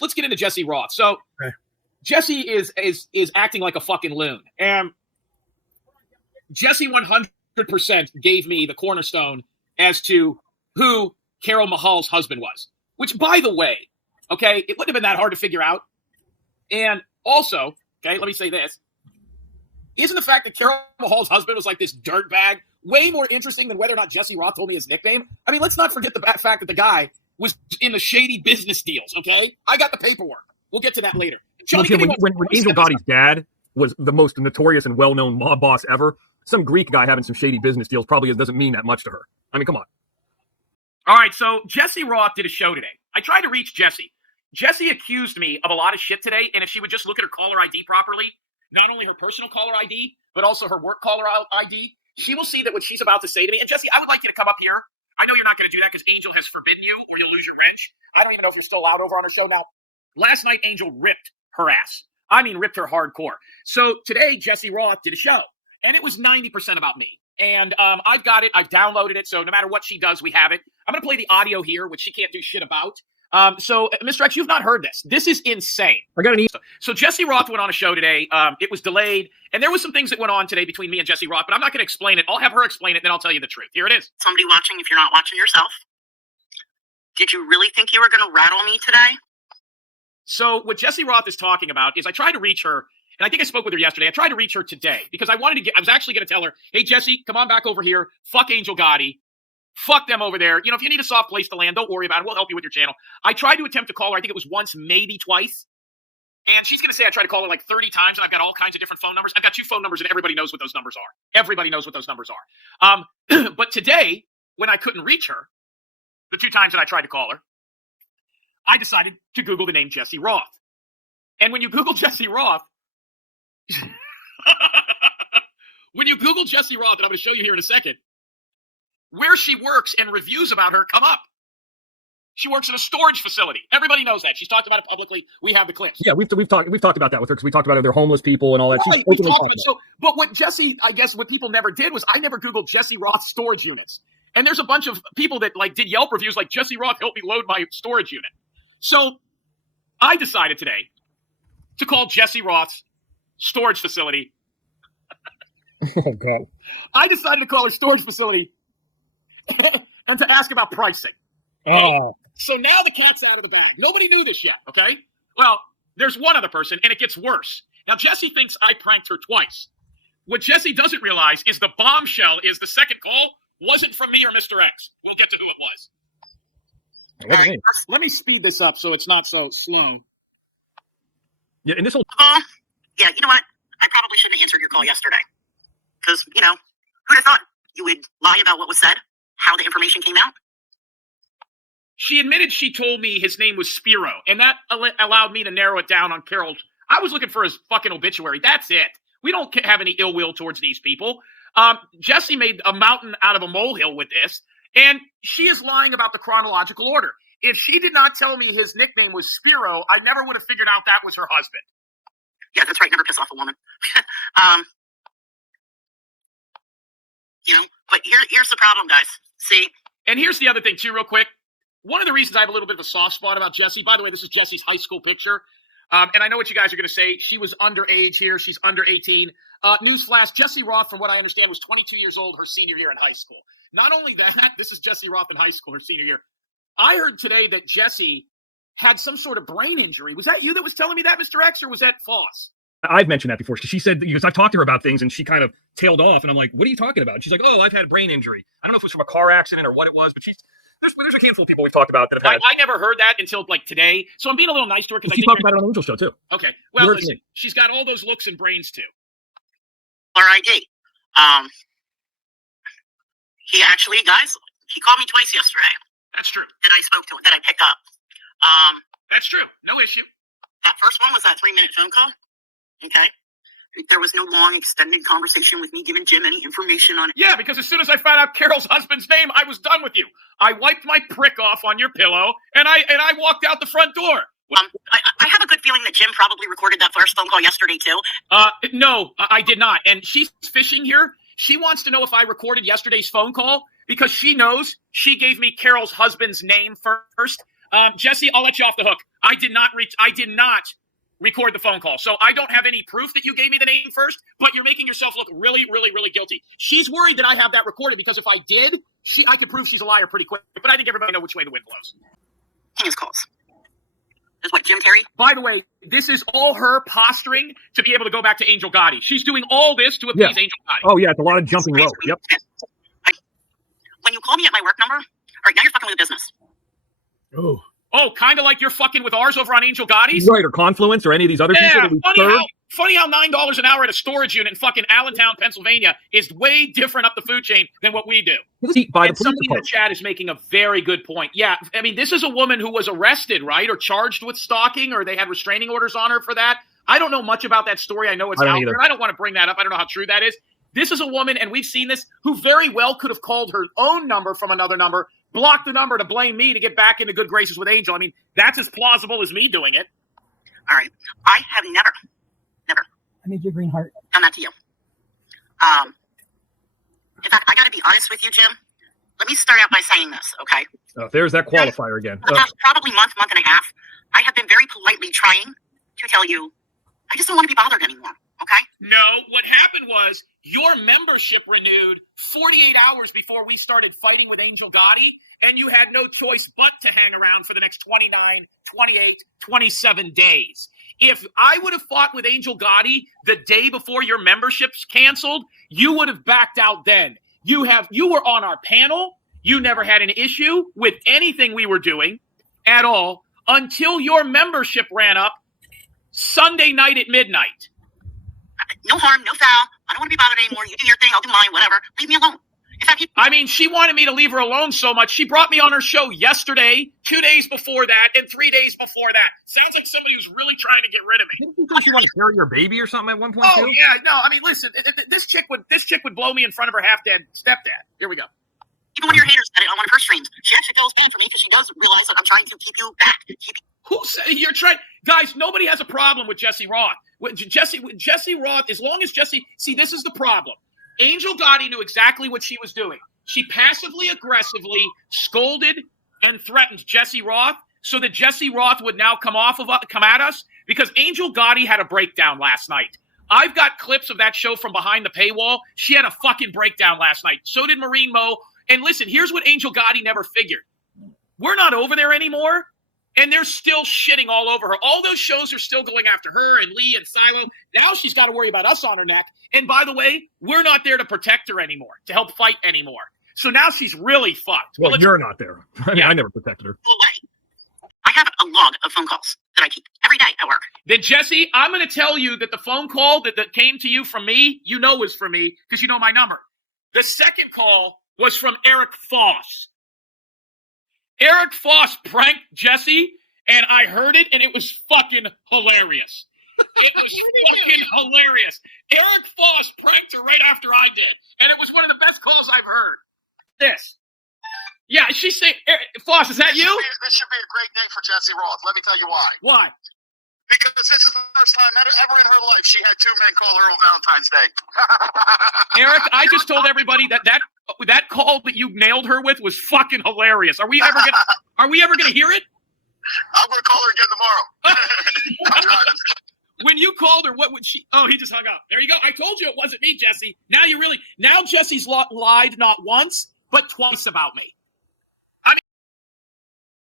let's get into Jesse Roth. So Jesse is acting like a fucking loon. And Jesse 100% gave me the cornerstone as to who Carol Mahal's husband was, which, by the way, okay, it wouldn't have been that hard to figure out. And also, okay, let me say this. Isn't the fact that Carol Mahal's husband was like this dirtbag way more interesting than whether or not Jesse Roth told me his nickname? I mean, let's not forget the fact that the guy was in the shady business deals, okay? I got the paperwork. We'll get to that later. When Angel Gotti's dad was the most notorious and well-known mob boss ever, some Greek guy having some shady business deals probably doesn't mean that much to her. I mean, come on. All right, so Jesse Roth did a show today. I tried to reach Jesse. Jesse accused me of a lot of shit today, and if she would just look at her caller ID properly, not only her personal caller ID, but also her work caller ID, she will see that what she's about to say to me. And Jesse, I would like you to come up here. I know you're not going to do that because Angel has forbidden you or you'll lose your wrench. I don't even know if you're still allowed over on her show now. Last night, Angel ripped her ass. I mean, ripped her hardcore. So today, Jesse Roth did a show, and it was 90% about me. And I've got it. I've downloaded it. So no matter what she does, we have it. I'm going to play the audio here, which she can't do shit about. So, Mr. X, you've not heard this. This is insane. I got an email. So Jesse Roth went on a show today. It was delayed, and there was some things that went on today between me and Jesse Roth, but I'm not going to explain it. I'll have her explain it, then I'll tell you the truth. Here it is. Somebody watching, if you're not watching yourself. Did you really think you were going to rattle me today? So what Jesse Roth is talking about is I tried to reach her, and I think I spoke with her yesterday. I tried to reach her today because I was actually going to tell her, hey, Jesse, come on back over here. Fuck Angel Gotti. Fuck them over there. You know, if you need a soft place to land, don't worry about it. We'll help you with your channel. I tried to attempt to call her. I think it was once, maybe twice. And she's going to say I tried to call her like 30 times, and I've got all kinds of different phone numbers. I've got 2 phone numbers, and everybody knows what those numbers are. Everybody knows what those numbers are. But today, when I couldn't reach her, the 2 times that I tried to call her, I decided to Google the name Jesse Roth. And when you Google Jesse Roth, when you Google Jesse Roth, and I'm going to show you here in a second, where she works and reviews about her come up. She works in a storage facility. Everybody knows that. She's talked about it publicly. We have the clips. Yeah, we've talked about that with her because we talked about they're homeless people and all that. Right, we've talked about so, but what Jesse, I guess, what people never did was I never Googled Jesse Roth storage units. And there's a bunch of people that like did Yelp reviews like Jesse Roth helped me load my storage unit. So I decided today to call Jesse Roth's storage facility. Oh God! I decided to call her storage facility. And to ask about pricing. Oh. So now the cat's out of the bag. Nobody knew this yet, okay? Well, there's one other person, and it gets worse. Now, Jesse thinks I pranked her twice. What Jesse doesn't realize is the bombshell is the second call wasn't from me or Mr. X. We'll get to who it was. Okay. Let me speed this up so it's not so slow. Yeah, and this whole... Yeah, you know what? I probably shouldn't have answered your call yesterday. Because, you know, who'd have thought you would lie about what was said? How the information came out? She admitted she told me his name was Spiro, and that allowed me to narrow it down on Carol's. I was looking for his fucking obituary. That's it. We don't have any ill will towards these people. Jesse made a mountain out of a molehill with this, and she is lying about the chronological order. If she did not tell me his nickname was Spiro, I never would have figured out that was her husband. Yeah, that's right. Never piss off a woman. You know, but here's the problem, guys. See? And here's the other thing, too, real quick. One of the reasons I have a little bit of a soft spot about Jesse, by the way, this is Jesse's high school picture. And I know what you guys are going to say. She was underage here. She's under 18. Newsflash, Jesse Roth, from what I understand, was 22 years old her senior year in high school. Not only that, this is Jesse Roth in high school her senior year. I heard today that Jesse had some sort of brain injury. Was that you that was telling me that, Mr. X, or was that FOSS? I've mentioned that before. She said, because I've talked to her about things, and she kind of tailed off, and I'm like, what are you talking about? And she's like, oh, I've had a brain injury. I don't know if it was from a car accident or what it was, but there's a handful of people we've talked about that have had. I never heard that until like today, so I'm being a little nice to her because I think talked about it on the Angel show too. Okay, well, listen, she's got all those looks and brains too. RID. He actually, guys, he called me twice yesterday. That's true. That I spoke to, that I picked up. That's true. No issue. That first one was that 3-minute phone call. Okay. There was no long, extended conversation with me giving Jim any information on it. Yeah, because as soon as I found out Carol's husband's name, I was done with you. I wiped my prick off on your pillow, and I walked out the front door. I have a good feeling that Jim probably recorded that first phone call yesterday, too. No, I did not. And she's fishing here. She wants to know if I recorded yesterday's phone call because she knows she gave me Carol's husband's name first. Jesse, I'll let you off the hook. I did not record the phone call, so I don't have any proof that you gave me the name first. But you're making yourself look really, really, really guilty. She's worried that I have that recorded because if I did, I could prove she's a liar pretty quick. But I think everybody knows which way the wind blows. His calls. Is what, Jim Terry? By the way, this is all her posturing to be able to go back to Angel Gotti. She's doing all this to appease Angel Gotti. Oh, yeah, it's a lot of jumping rope. Yep. When you call me at my work number, all right, now you're fucking with the business. Oh, kind of like you're fucking with ours over on Angel Gotti's? Right, or Confluence, or any of these other people that we serve. Funny how $9 an hour at a storage unit in fucking Allentown, Pennsylvania is way different up the food chain than what we do. And somebody in the chat is making a very good point. Yeah, I mean, this is a woman who was arrested, right, or charged with stalking, or they had restraining orders on her for that. I don't know much about that story. I know it's out there, and I don't want to bring that up. I don't know how true that is. This is a woman, and we've seen this, who very well could have called her own number from another number, blocked the number to blame me to get back into good graces with Angel. I mean, that's as plausible as me doing it. All right. I have never I need your green heart. done that to you. In fact, I got to be honest with you, Jim. Let me start out by saying this, okay? Oh, there's that qualifier again. For the past probably month and a half, I have been very politely trying to tell you I just don't want to be bothered anymore, okay? No, what happened was your membership renewed 48 hours before we started fighting with Angel Gotti, and you had no choice but to hang around for the next 29, 28, 27 days. If I would have fought with Angel Gotti the day before your membership's canceled, you would have backed out then. You were on our panel. You never had an issue with anything we were doing at all until your membership ran up Sunday night at midnight. No harm, no foul. I don't want to be bothered anymore. You do your thing, I'll do mine, whatever. Leave me alone. In fact, I mean, she wanted me to leave her alone so much. She brought me on her show yesterday, 2 days before that, and 3 days before that. Sounds like somebody who's really trying to get rid of me. Didn't you think you want to carry your baby or something at one point, Oh, too? yeah. No, I mean, listen, this chick would blow me in front of her half-dead stepdad. Here we go. even one of your haters said it on one of her streams. She actually feels bad for me because she does realize that I'm trying to keep you back. Who said you're trying? Guys, nobody has a problem with Jesse Roth. Jesse Roth, as long as Jesse, see, this is the problem. Angel Gotti knew exactly what she was doing. She passively aggressively scolded and threatened Jesse Roth so that Jesse Roth would now come at us because Angel Gotti had a breakdown last night. I've got clips of that show from behind the paywall. She had a fucking breakdown last night. So did Maureen Moe. And listen, here's what Angel Gotti never figured. We're not over there anymore, and they're still shitting all over her. All those shows are still going after her and Lee and Silo. Now she's got to worry about us on her neck. And by the way, we're not there to protect her anymore, to help fight anymore. So now she's really fucked. Well, you're not there. I mean, Yeah. I never protected her. I have a log of phone calls that I keep every day at work. Then, Jesse, I'm going to tell you that the phone call that came to you from me, you know was from me because you know my number. The second call was from Eric Foss. Eric Foss pranked Jesse, and I heard it, and it was fucking hilarious. It was fucking hilarious. Eric Foss pranked her right after I did, and it was one of the best calls I've heard. This. Yeah, she's saying, Foss, is that you? This should be a great day for Jesse Roth. Let me tell you why. Why? Because this is the first time ever in her life she had two men call her on Valentine's Day. Eric, I just told everybody that call that you nailed her with was fucking hilarious. Are we ever gonna hear it? I'm going to call her again tomorrow. I'm driving. When you called her, what would she? Oh, he just hung up. There you go. I told you it wasn't me, Jesse. Now Jesse's lied not once but twice about me.